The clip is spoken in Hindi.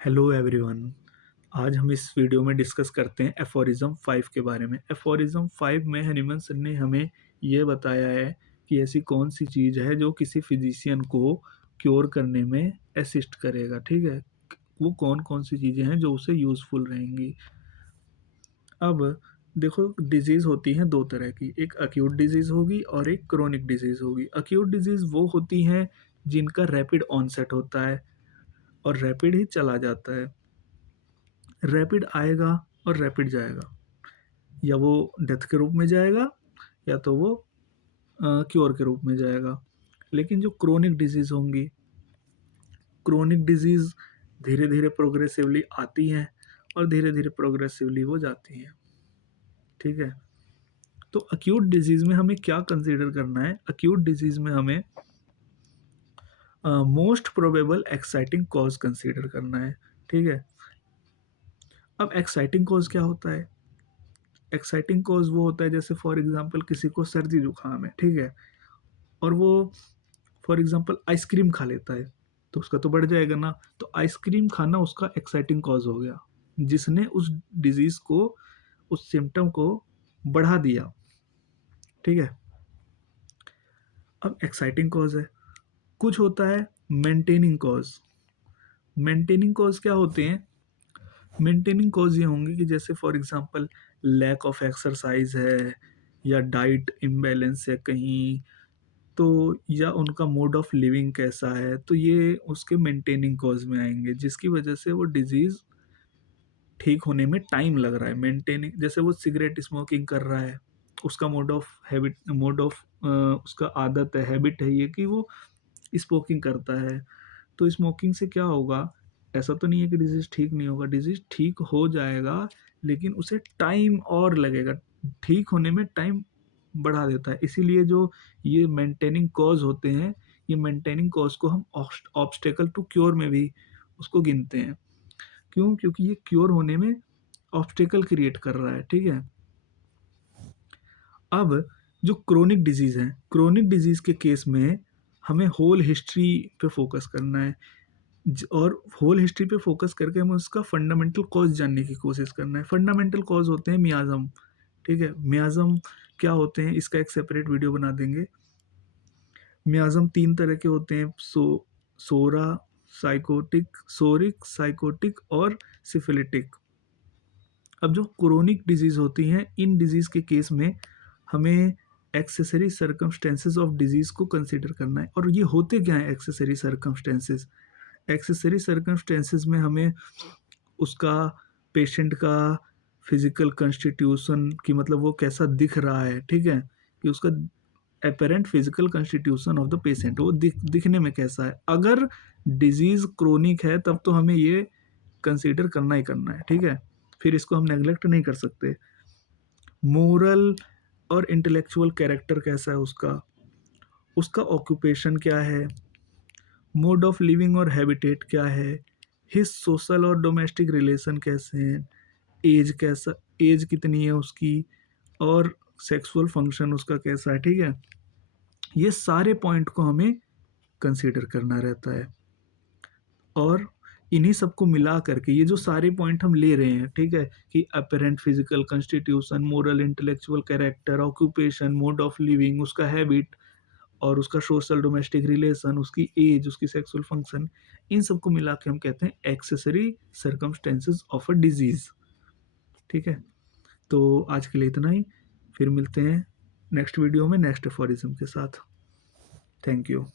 Hello everyone. आज हम इस वीडियो में डिस्कस करते हैं एफोरिज्म 5 के बारे में। एफोरिज्म 5 में हनीमन सर ने हमें ये बताया है कि ऐसी कौन सी चीज़ है जो किसी फिजिशियन को क्योर करने में असिस्ट करेगा। ठीक है, वो कौन कौन सी चीज़ें हैं जो उसे यूज़फुल रहेंगी। अब देखो, डिजीज़ होती हैं दो तरह की, एक अक्यूट डिजीज़ होगी और एक क्रोनिक डिजीज़ होगी। अक्यूट डिजीज़ वो होती हैं जिनका रैपिड ऑनसेट होता है और रैपिड ही चला जाता है। रैपिड आएगा और रैपिड जाएगा, या वो डेथ के रूप में जाएगा या तो वो क्योर के रूप में जाएगा। लेकिन जो क्रोनिक डिजीज़ होंगी, क्रोनिक डिजीज़ धीरे धीरे प्रोग्रेसिवली आती हैं और धीरे धीरे प्रोग्रेसिवली वो जाती हैं। ठीक है, तो अक्यूट डिजीज़ में हमें क्या कंसीडर करना है? अक्यूट डिजीज़ में हमें most probable exciting cause consider करना है। ठीक है, अब एक्साइटिंग कॉज क्या होता है? एक्साइटिंग कॉज वो होता है, जैसे फॉर एग्जांपल किसी को सर्दी जुकाम है, ठीक है, और वो फॉर एग्जांपल आइसक्रीम खा लेता है, तो उसका तो बढ़ जाएगा ना। तो आइसक्रीम खाना उसका एक्साइटिंग कॉज हो गया, जिसने उस डिजीज को, उस सिम्टम को बढ़ा दिया। ठीक है, अब एक्साइटिंग कॉज है। कुछ होता है मेंटेनिंग कॉज। मेंटेनिंग कॉज क्या होते हैं? मेंटेनिंग कॉज ये होंगे कि जैसे for example lack of exercise है, या डाइट इम्बैलेंस है कहीं, तो या उनका मोड ऑफ लिविंग कैसा है, तो ये उसके मेंटेनिंग कॉज में आएंगे, जिसकी वजह से वो डिजीज़ ठीक होने में टाइम लग रहा है। मेंटेनिंग, जैसे वो सिगरेट स्मोकिंग कर रहा है, उसका mode of habit, mode of उसका आदत है, हैबिट है ये कि वो स्मोकिंग करता है। तो स्मोकिंग से क्या होगा? ऐसा तो नहीं है कि डिजीज़ ठीक नहीं होगा, डिजीज़ ठीक हो जाएगा, लेकिन उसे टाइम और लगेगा, ठीक होने में टाइम बढ़ा देता है। इसीलिए जो ये मेंटेनिंग कॉज होते हैं, ये मेंटेनिंग कॉज को हम ऑब्स्टेकल टू क्योर में भी उसको गिनते हैं। क्यों? क्योंकि ये क्योर होने में ऑब्स्टेकल क्रिएट कर रहा है। ठीक है, अब जो क्रोनिक डिजीज़ है, क्रोनिक डिजीज़ के केस में हमें होल हिस्ट्री पे फोकस करना है, और होल हिस्ट्री पे फोकस करके हमें उसका फंडामेंटल कॉज जानने की कोशिश करना है। फंडामेंटल कॉज होते हैं मियाज़म। ठीक है, मियाज़म क्या होते हैं, इसका एक सेपरेट वीडियो बना देंगे। मियाज़म तीन तरह के होते हैं, सोरा साइकोटिक, सोरिक साइकोटिक और सिफिलिटिक। अब जो क्रोनिक डिजीज़ होती हैं, इन डिजीज़ के केस में हमें एक्सेसरी सर्कमस्टेंसेस ऑफ डिजीज़ को कंसिडर करना है। और ये होते क्या हैं एक्सेसरी सर्कमस्टेंसेस? एक्सेसरी सर्कमस्टेंसेस में हमें उसका, पेशेंट का फिजिकल कंस्टिट्यूशन की, मतलब वो कैसा दिख रहा है, ठीक है, कि उसका apparent physical constitution of the patient, वो दिखने में कैसा है। अगर डिजीज़ क्रोनिक है तब तो हमें ये कंसीडर करना ही करना है। ठीक है, फिर इसको हम नेग्लेक्ट नहीं कर सकते। मोरल और इंटेलेक्चुअल कैरेक्टर कैसा है उसका, उसका ऑक्यूपेशन क्या है, मोड ऑफ लिविंग और हैबिटेट क्या है, हिज सोशल और डोमेस्टिक रिलेशन कैसे हैं, एज कैसा, एज कितनी है उसकी, और सेक्सुअल फंक्शन उसका कैसा है। ठीक है, ये सारे पॉइंट को हमें कंसीडर करना रहता है, और इन्हीं सबको मिला करके ये जो सारे पॉइंट हम ले रहे हैं, ठीक है, कि apparent physical constitution, moral intellectual character, occupation, mode of living, उसका हैबिट, और उसका सोशल डोमेस्टिक रिलेशन, उसकी एज, उसकी सेक्सुअल फंक्शन, इन सबको मिला के हम कहते हैं accessory circumstances of a disease. ठीक है, तो आज के लिए इतना ही, फिर मिलते हैं नेक्स्ट वीडियो में नेक्स्ट एफोरिज्म के साथ। Thank you.